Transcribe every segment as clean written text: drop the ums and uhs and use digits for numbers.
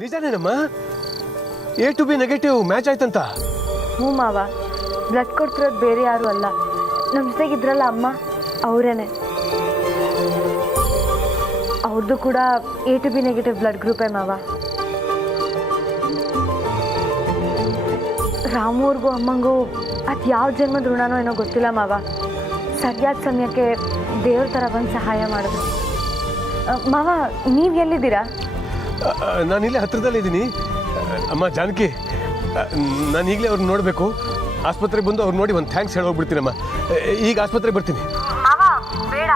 ನಿಜನೇನಮ್ಮ A to B negative match ಆಯ್ತಂತ? ಹ್ಞೂ ಮಾವ, ಬ್ಲಡ್ ಕೊಡ್ತಿರೋದು ಬೇರೆ ಯಾರು ಅಲ್ಲ, ನಮ್ಮ ಜೊತೆಗಿದ್ರಲ್ಲ ಅಮ್ಮ, ಅವರೇನೆ. ಅವ್ರದ್ದು ಕೂಡ A to B negative blood ಗ್ರೂಪೇ ಮಾವ. ರಾಮೂರ್ಗೂ ಅಮ್ಮಂಗೂ ಅದು ಯಾವ ಜನ್ಮದ ಋಣನೋ ಏನೋ ಗೊತ್ತಿಲ್ಲ ಮಾವ. ಸರಿಯಾದ ಸಮಯಕ್ಕೆ ದೇವ್ರ ಥರ ಬಂದು ಸಹಾಯ ಮಾಡಿದ್ರು. ಮಾವ, ನೀವು ಎಲ್ಲಿದ್ದೀರಾ? ನಾನಿಲ್ಲೇ ಹತ್ರದಲ್ಲಿದ್ದೀನಿ. ಅಮ್ಮ ಜಾನಕಿ, ನಾನು ಈಗಲೇ ಅವ್ರನ್ನ ನೋಡಬೇಕು. ಆಸ್ಪತ್ರೆಗೆ ಬಂದು ಅವ್ರು ನೋಡಿ ಒಂದು ಥ್ಯಾಂಕ್ಸ್ ಹೇಳಿ ಹೋಗ್ಬಿಡ್ತೀನಮ್ಮ. ಈಗ ಆಸ್ಪತ್ರೆಗೆ ಬರ್ತೀನಿ. ಬೇಡ,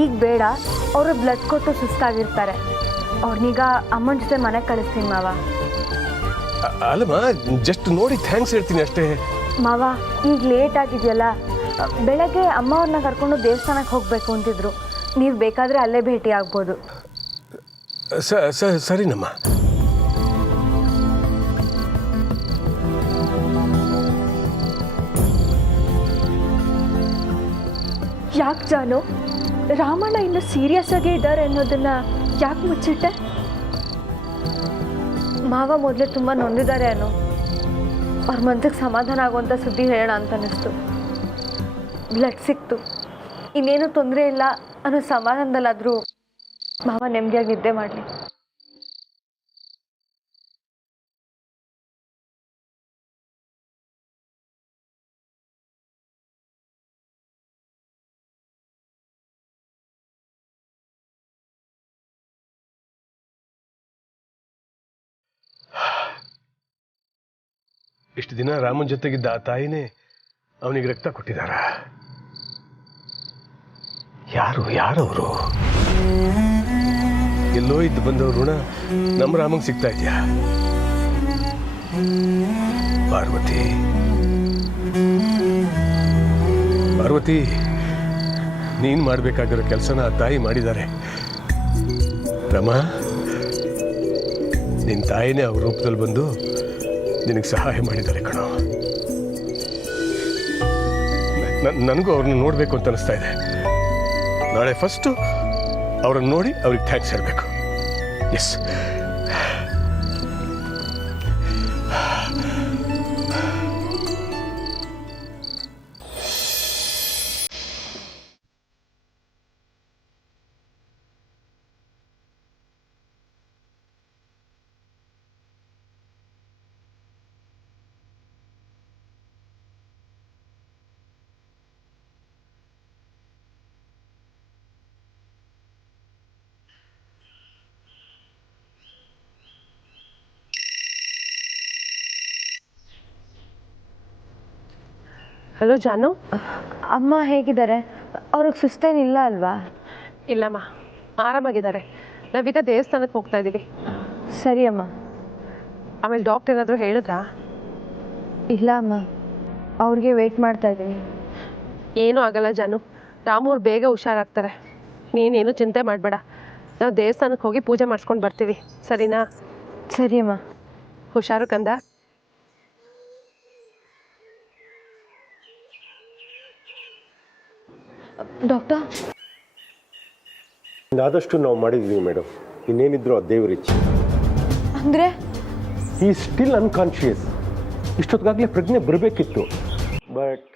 ಈಗ ಬೇಡ. ಅವರು ಬ್ಲಡ್ ಕೊಟ್ಟು ಸುಸ್ತಾಗಿರ್ತಾರೆ. ಅವ್ರನ್ನೀಗ ಅಮ್ಮನ ಜೊತೆ ಮನೆಗೆ ಕಳಿಸ್ತೀನಿ ಮಾವ. ಅಲ್ಲಮ್ಮ, ಜಸ್ಟ್ ನೋಡಿ ಥ್ಯಾಂಕ್ಸ್ ಹೇಳ್ತೀನಿ ಅಷ್ಟೇ. ಮಾವ, ಈಗ ಲೇಟ್ ಆಗಿದೆಯಲ್ಲ, ಬೆಳಗ್ಗೆ ಅಮ್ಮ ಅವ್ರನ್ನ ಕರ್ಕೊಂಡು ದೇವಸ್ಥಾನಕ್ಕೆ ಹೋಗಬೇಕು ಅಂತಿದ್ರು. ನೀವು ಬೇಕಾದರೆ ಅಲ್ಲೇ ಭೇಟಿ ಆಗ್ಬೋದು. ಸರಿನಮ್ಮ. ಯಾಕೆ ಜಾನು, ರಾಮಣ್ಣ ಇನ್ನು ಸೀರಿಯಸ್ ಆಗೇ ಇದ್ದಾರೆ ಅನ್ನೋದನ್ನ ಯಾಕೆ ಮುಚ್ಚಿಟ್ಟೆ? ಮಾವ ಮೊದಲೇ ತುಂಬ ನೊಂದಿದ್ದಾರೆ ಅನ್ನೋ, ಅವ್ರ ಮನಸ್ಸಿಗೆ ಸಮಾಧಾನ ಆಗುವಂಥ ಸುದ್ದಿ ಹೇಳೋಣ ಅಂತ ಅನ್ನಿಸ್ತು. ಬ್ಲಡ್ ಸಿಕ್ತು, ಇನ್ನೇನು ತೊಂದರೆ ಇಲ್ಲ ಅನ್ನೋ ಸಮಾಧಾನದಲ್ಲಾದರೂ ಮಾವ ನೆಮ್ಮದಿಯಾಗಿ ನಿದ್ದೆ ಮಾಡಲಿ. ಇಷ್ಟು ದಿನ ರಾಮನ್ ಜೊತೆಗಿದ್ದ ಆ ತಾಯಿನೇ ಅವನಿಗೆ ರಕ್ತ ಕೊಟ್ಟಿದ್ದಾರ? ಯಾರವರು? ಎಲ್ಲೋ ಇದ್ದು ಬಂದವ್ರ ಋಣ ನಮ್ಮ ರಾಮಂಗೆ ಸಿಗ್ತಾ ಇದೆಯಾ? ಪಾರ್ವತಿ, ನೀನ್ ಮಾಡ್ಬೇಕಾಗಿರೋ ಕೆಲಸನ ಆ ತಾಯಿ ಮಾಡಿದ್ದಾರೆ. ರಮ, ನಿನ್ನ ತಾಯಿನೇ ಅವ್ರ ರೂಪದಲ್ಲಿ ಬಂದು ನಿನಗೆ ಸಹಾಯ ಮಾಡಿದ್ದಾರೆ ಕಣೋ. ನನಗೂ ಅವ್ರನ್ನ ನೋಡಬೇಕು ಅಂತ ಅನಿಸ್ತಾ ಇದೆ. ನಾಳೆ ಫಸ್ಟು ಅವ್ರನ್ನ ನೋಡಿ ಅವ್ರಿಗೆ ಥ್ಯಾಂಕ್ಸ್ ಹೇಳಬೇಕು. ಎಸ್. ಹಲೋ ಜಾನು. ಅಮ್ಮ ಹೇಗಿದ್ದಾರೆ? ಅವ್ರಿಗೆ ಸುಸ್ತೇನಿಲ್ಲ ಅಲ್ವಾ? ಇಲ್ಲಮ್ಮ, ಆರಾಮಾಗಿದ್ದಾರೆ. ನಾವೀಗ ದೇವಸ್ಥಾನಕ್ಕೆ ಹೋಗ್ತಾ ಇದ್ದೀವಿ. ಸರಿ ಅಮ್ಮ. ಆಮೇಲೆ ಡಾಕ್ಟರ್ ಏನಾದರೂ ಹೇಳಿದ್ರಾ? ಇಲ್ಲ ಅಮ್ಮ, ಅವ್ರಿಗೆ ವೆಯ್ಟ್ ಮಾಡ್ತಾ ಇದ್ದೀನಿ. ಏನೂ ಆಗಲ್ಲ ಜಾನು, ರಾಮೂರು ಬೇಗ ಹುಷಾರಾಗ್ತಾರೆ. ನೀನೇನು ಚಿಂತೆ ಮಾಡಬೇಡ. ನಾವು ದೇವಸ್ಥಾನಕ್ಕೆ ಹೋಗಿ ಪೂಜೆ ಮಾಡಿಸ್ಕೊಂಡು ಬರ್ತೀವಿ, ಸರಿನಾ? ಸರಿ ಅಮ್ಮ. ಹುಷಾರು ಕಂದ. ಡಾಕ್ಟರ್, ಆದಷ್ಟು ನಾವು ಮಾಡಿದ್ವಿ ಮೇಡಮ್. ಇನ್ನೇನಿದ್ರು ಆ ದೇವರಿಚ್ಛೆ. ಅಂದರೆ ಈ ಸ್ಟಿಲ್ ಅನ್ಕಾನ್ಶಿಯಸ್. ಇಷ್ಟೊತ್ತಿಗಾಗಲೇ ಪ್ರಜ್ಞೆ ಬರಬೇಕಿತ್ತು, ಬಟ್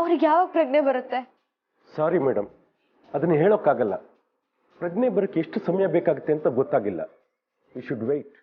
ಅವ್ರಿಗೆ ಯಾವಾಗ ಪ್ರಜ್ಞೆ ಬರುತ್ತೆ? ಸಾರಿ ಮೇಡಮ್, ಅದನ್ನು ಹೇಳೋಕ್ಕಾಗಲ್ಲ. ಪ್ರಜ್ಞೆ ಬರೋಕ್ಕೆ ಎಷ್ಟು ಸಮಯ ಬೇಕಾಗುತ್ತೆ ಅಂತ ಗೊತ್ತಾಗಿಲ್ಲ. We should weight.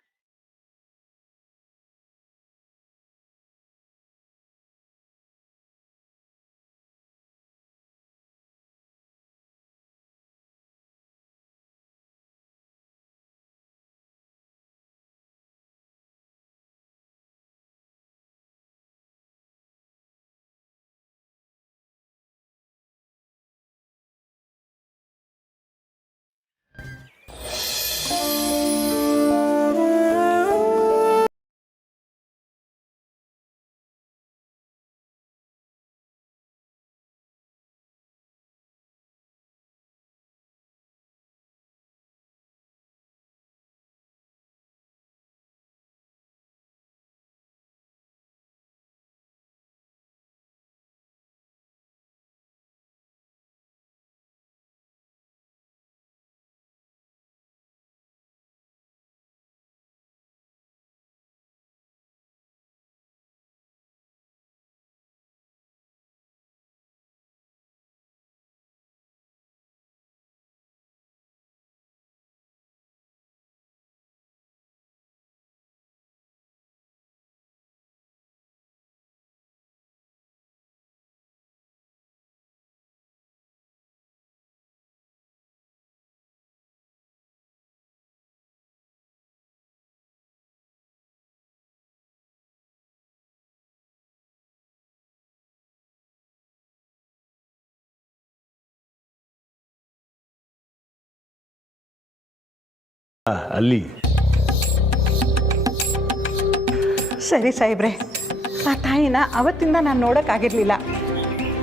ಅಲ್ಲಿ ಸರಿ ಸಾಹೇಬ್ರೆ, ಆ ತಾಯಿನ ಅವತ್ತಿಂದ ನಾನು ನೋಡೋಕ್ಕಾಗಿರಲಿಲ್ಲ.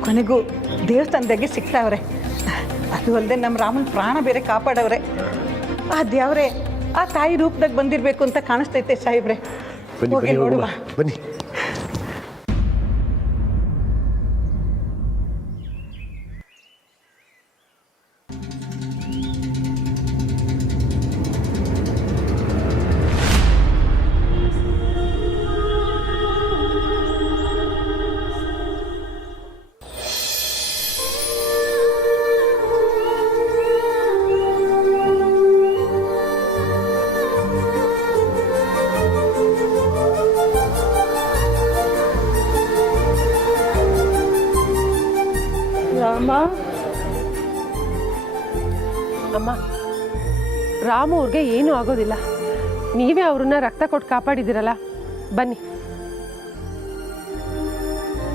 ಕೊನೆಗೂ ದೇವಸ್ಥಾನದಾಗೆ ಸಿಗ್ತಾವ್ರೆ. ಅದು ಅಲ್ಲದೆ ನಮ್ಮ ರಾಮನ ಪ್ರಾಣ ಬೇರೆ ಕಾಪಾಡವ್ರೆ. ಆ ದೇವ್ರೆ ಆ ತಾಯಿ ರೂಪದಾಗ ಬಂದಿರಬೇಕು ಅಂತ ಕಾಣಿಸ್ತೈತೆ ಸಾಹೇಬ್ರೆ. ಬನ್ನಿ ಹೋಗಿ ಬನ್ನಿ ನೋಡುವ. ಹೋಗುವ ಬನ್ನಿ. ಅಮ್ಮ, ರಾಮು ಅವ್ರಿಗೆ ಏನೂ ಆಗೋದಿಲ್ಲ. ನೀವೇ ಅವ್ರನ್ನ ರಕ್ತ ಕೊಟ್ಟು ಕಾಪಾಡಿದ್ದೀರಲ್ಲ, ಬನ್ನಿ.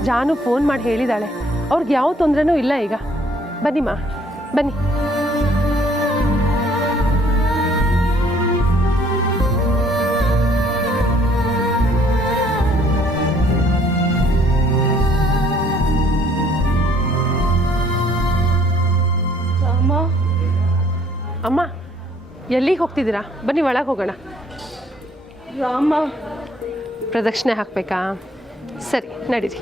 ಜಾನು ಫೋನ್ ಮಾಡಿ ಹೇಳಿದಾಳೆ, ಅವ್ರಿಗೆ ಯಾವ ತೊಂದರೆನೂ ಇಲ್ಲ ಈಗ. ಬನ್ನಿಮ್ಮ, ಬನ್ನಿ. ಅಮ್ಮ, ಎಲ್ಲಿಗೆ ಹೋಗ್ತಿದ್ದೀರಾ? ಬನ್ನಿ ಒಳಗೆ ಹೋಗೋಣ. ರಾಮ, ಪ್ರದಕ್ಷಿಣೆ ಹಾಕಬೇಕಾ? ಸರಿ, ನಡೀರಿ.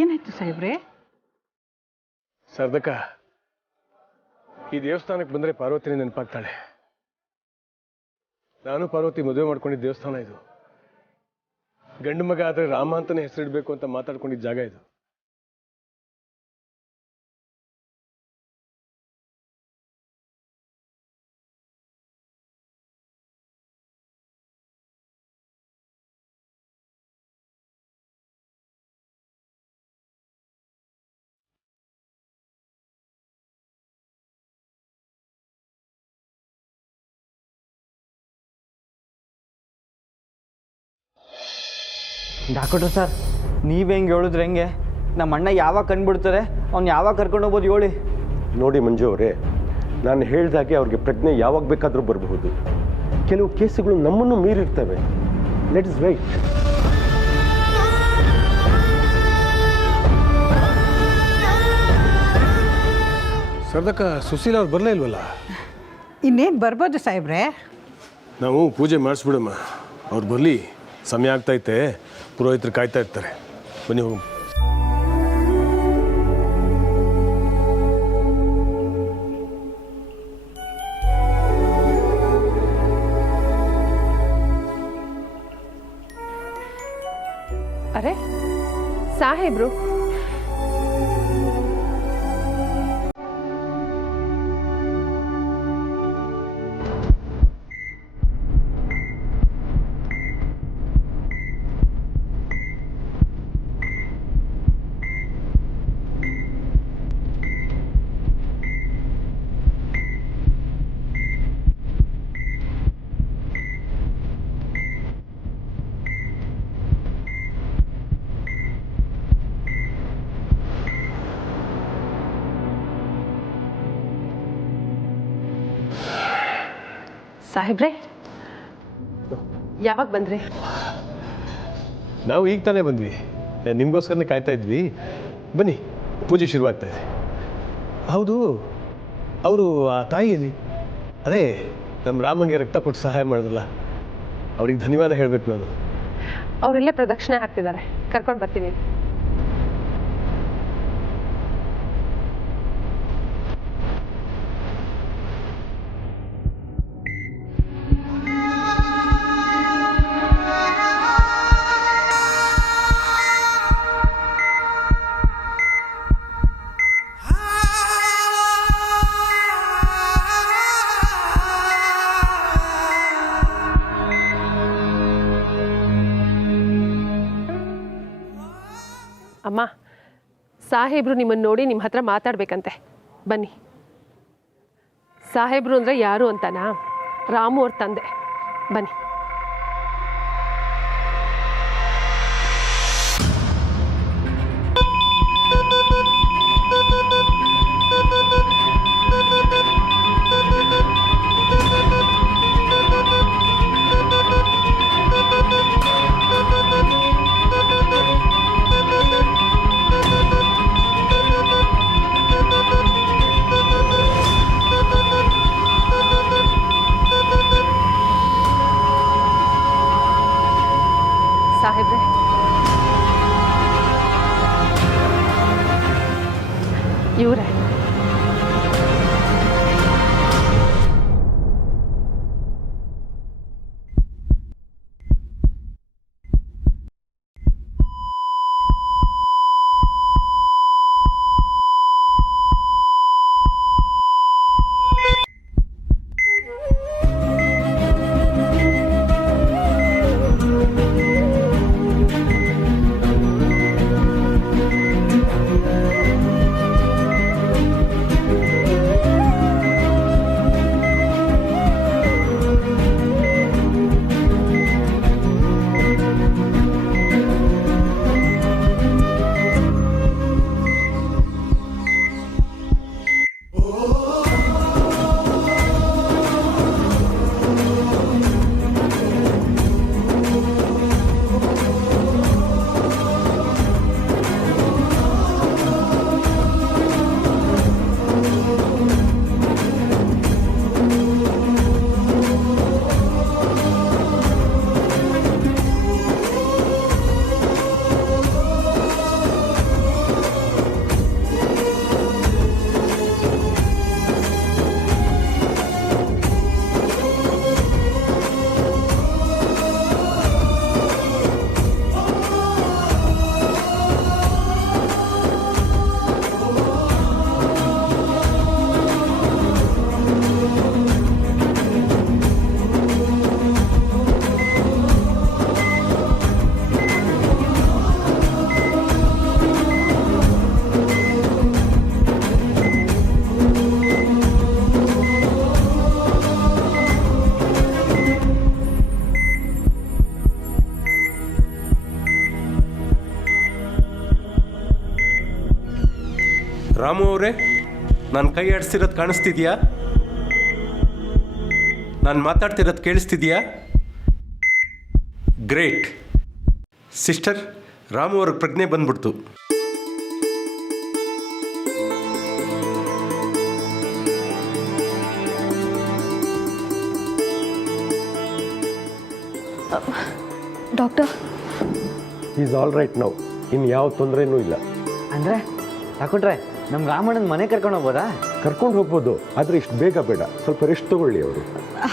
ಏನಾಯ್ತು ಸಾಹೇಬ್ರೆ? ಸರ್ದಕ್ಕ, ಈ ದೇವಸ್ಥಾನಕ್ಕೆ ಬಂದರೆ ಪಾರ್ವತಿನೇ ನೆನಪಾಗ್ತಾಳೆ. ನಾನು ಪಾರ್ವತಿ ಮದುವೆ ಮಾಡ್ಕೊಂಡಿದ್ದ ದೇವಸ್ಥಾನ ಇದು. ಗಂಡು ಮಗ ಆದರೆ ರಾಮ ಅಂತಾನೆ ಹೆಸರಿಡಬೇಕು ಅಂತ ಮಾತಾಡ್ಕೊಂಡಿದ್ದ ಜಾಗ ಇದು. ಡಾಕ್ಟ್ರು ಸರ್, ನೀವು ಹೆಂಗೆ ಹೇಳಿದ್ರೆ ಹೆಂಗೆ? ನಮ್ಮ ಅಣ್ಣ ಯಾವಾಗ ಕಂಡುಬಿಡ್ತಾರೆ? ಅವ್ನು ಯಾವಾಗ ಕರ್ಕೊಂಡು ಹೋಗ್ಬೋದು ಹೇಳಿ? ನೋಡಿ ಮಂಜು ಅವರೇ, ನಾನು ಹೇಳಿದಾಗೆ ಅವ್ರಿಗೆ ಪ್ರಜ್ಞೆ ಯಾವಾಗ ಬೇಕಾದರೂ ಬರಬಹುದು. ಕೆಲವು ಕೇಸುಗಳು ನಮ್ಮನ್ನು ಮೀರಿರ್ತವೆ. Let's wait. ಸರ್ದಕ್ಕ, ಸುಶೀಲ ಅವ್ರು ಬರಲೇ ಇಲ್ವಲ್ಲ? ಇನ್ನೇನು ಬರ್ಬೋದು ಸಾಹೇಬ್ರೆ. ನಾವು ಪೂಜೆ ಮಾಡಿಸ್ಬಿಡಮ್ಮ, ಅವ್ರು ಬರಲಿ. ಸಮಯ ಆಗ್ತೈತೆ, ಪುರೋಹಿತರು ಕಾಯ್ತಾ ಇರ್ತಾರೆ. ಬನ್ನಿ ಹೋಗಮ್ಮ. ಅರೆ ಸಾಹೇಬ್ರು, ಸಾಹೇಬ್ರೆ, ಯಾವಾಗ ಬಂದ್ರಿ? ನಾವು ಈಗ ತಾನೇ ಬಂದ್ವಿ, ನಿಮಗೋಸ್ಕರನೇ ಕಾಯ್ತಾ ಇದ್ವಿ. ಬನ್ನಿ, ಪೂಜೆ ಶುರುವಾಗ್ತಾ ಇದೆ. ಹೌದು, ಅವರು ಆ ತಾಯಿಯಲ್ಲಿ ಅದೇ ನಮ್ಮ ರಾಮಂಗೆ ರಕ್ತ ಕೊಟ್ಟು ಸಹಾಯ ಮಾಡಿದ್ರಲ್ಲ, ಅವ್ರಿಗೆ ಧನ್ಯವಾದ ಹೇಳಬೇಕು ನಾನು. ಅವರೆಲ್ಲ ಪ್ರದಕ್ಷಿಣೆ ಹಾಕ್ತಿದ್ದಾರೆ, ಕರ್ಕೊಂಡು ಬರ್ತೀನಿ. ಅಮ್ಮ, ಸಾಹೇಬರು ನಿಮ್ಮನ್ನು ನೋಡಿ ನಿಮ್ಮ ಹತ್ರ ಮಾತಾಡಬೇಕಂತೆ, ಬನ್ನಿ. ಸಾಹೇಬರು ಅಂದರೆ ಯಾರು ಅಂತನಾ? ರಾಮು ಅವ್ರ ತಂದೆ. ಬನ್ನಿ. ಸಾಹೇಬ್ರೆ, ಇವರೇ. ರಾಮು ಅವರೇ, ನಾನು ಕೈ ಆಡಿಸ್ತಿರೋದು ಕಾಣಿಸ್ತಿದ್ಯಾ? ನಾನು ಮಾತಾಡ್ತಿರೋದು ಕೇಳಿಸ್ತಿದ್ಯಾ? ಗ್ರೇಟ್. ಸಿಸ್ಟರ್, ರಾಮು ಅವ್ರಿಗೆ ಪ್ರಜ್ಞೆ ಬಂದ್ಬಿಡ್ತು. Doctor, is all right now. ಇನ್ನು ಯಾವ ತೊಂದರೆನೂ ಇಲ್ಲ. ಅಂದರೆ ಡಾಕ್ಟ್ರೆ, ನಮ್ಮ ರಾಮಣ್ಣನ ಮನೆ ಕರ್ಕೊಂಡು ಹೋಗ್ಬೋದಾ? ಕರ್ಕೊಂಡು ಹೋಗ್ಬೋದು, ಆದರೆ ಇಷ್ಟು ಬೇಗ ಬೇಡ. ಸ್ವಲ್ಪ ರೆಸ್ಟ್ ತಗೊಳ್ಳಿ ಅವರು.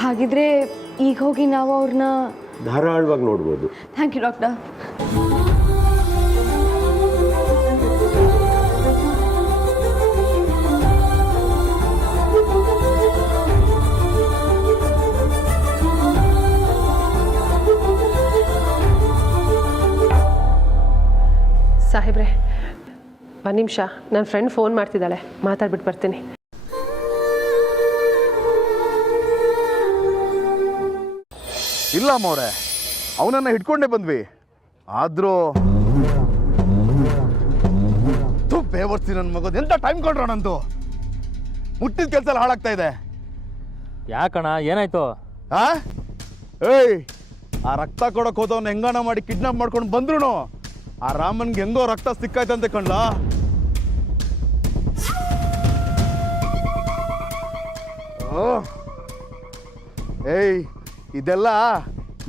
ಹಾಗಿದ್ರೆ ಈಗ ಹೋಗಿ ನಾವು ಅವ್ರನ್ನ ಧಾರಾಳವಾಗಿ ನೋಡ್ಬೋದು. Thank you doctor. ಸಾಹೇಬ್ರೆ, ಒಂದು ನಿಮಿಷ, ನನ್ನ ಫ್ರೆಂಡ್ ಫೋನ್ ಮಾಡ್ತಿದ್ದಾಳೆ, ಮಾತಾಡ್ಬಿಟ್ಟು ಬರ್ತೀನಿ. ಇಲ್ಲ ಅಮ್ಮವ್ರೆ, ಅವನನ್ನು ಹಿಡ್ಕೊಂಡೇ ಬಂದ್ವಿ. ಆದರೂ ಬೇವರ್ಸಿ ನನ್ನ ಮಗದು ಎಂಥ ಟೈಮ್ ಕೊಡ್ರ ನಂದು. ಮುಟ್ಟಿದ ಕೆಲಸ ಎಲ್ಲ ಹಾಳಾಗ್ತಾ ಇದೆ. ಯಾಕಣ್ಣ, ಏನಾಯ್ತು? ಏಯ್, ಆ ರಕ್ತ ಕೊಡೋಕೆ ಹೋದವನ್ನ ಹೆಂಗಾನ ಮಾಡಿ ಕಿಡ್ನಾಪ್ ಮಾಡ್ಕೊಂಡು ಬಂದ್ರು ಆ ರಾಮನ್ಗೆ ಹೆಂಗೋ ರಕ್ತ ಸಿಕ್ಕಾಯ್ತಂತೆ ಕಣ್ಲ. ಏಯ್, ಇದೆಲ್ಲ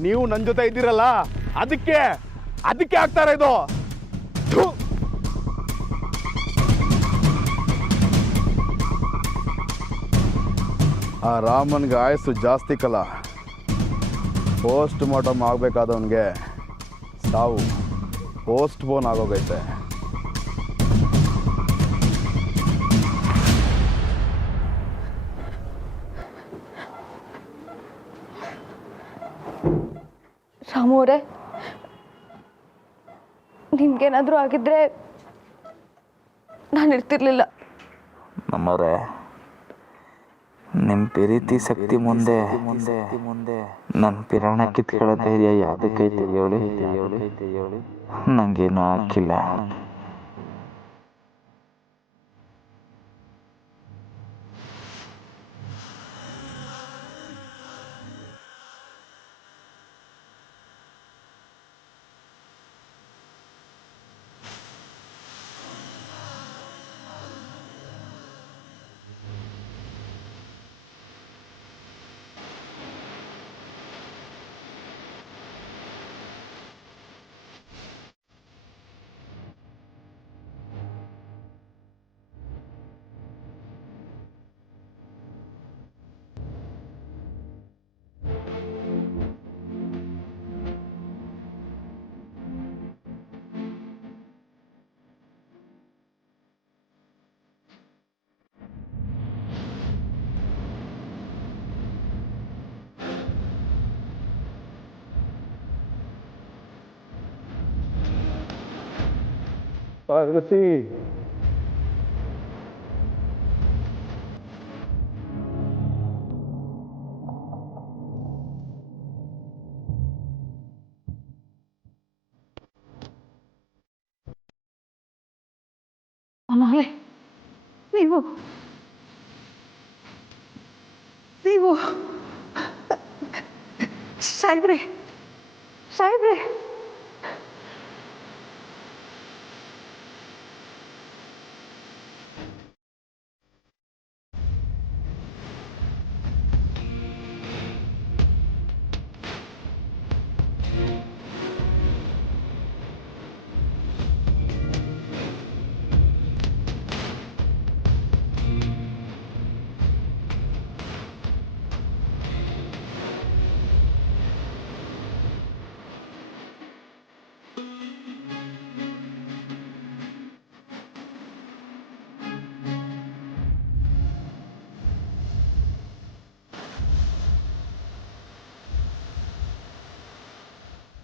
ನೀವು ನನ್ನ ಜೊತೆ ಇದ್ದೀರಲ್ಲ, ಅದಕ್ಕೆ ಆಗ್ತಾರ ಇದು. ಆ ರಾಮನ್ಗೆ ಆಯಸ್ಸು ಜಾಸ್ತಿ ಕಲ. ಪೋಸ್ಟ್ ಮಾರ್ಟಮ್ ಆಗಬೇಕಾದವನಿಗೆ ಸಾವು ಪೋಸ್ಟ್ ಬೋನ್ ಆಗೋಗೈತೆ. ರಾಮು ಅವರೇ, ನಿಮ್ಗೇನಾದರೂ ಆಗಿದ್ರೆ ನಾನು ಇರ್ತಿರ್ಲಿಲ್ಲ. ನಮ್ಮವ್ರೆ, ನಿಮ್ಮ ಪ್ರೀತಿ ಶಕ್ತಿ ಮುಂದೆ ನನ್ನ ಪಿರಾಣ ಕಿತ್ಕೊಳ್ಳೋ ಧೈರ್ಯ ಯಾವುದಕ್ಕೈತೆ ಹೇಳಿ? ನನಗೇನು ಹಾಕಿಲ್ಲ. ಪಾರ್ವತಿ, ಅಮ್ಮಗಳೇ, ನೀವು ಸಾಹೇಬ್ರೆ, ಸಾಹೇಬ್ರೆ,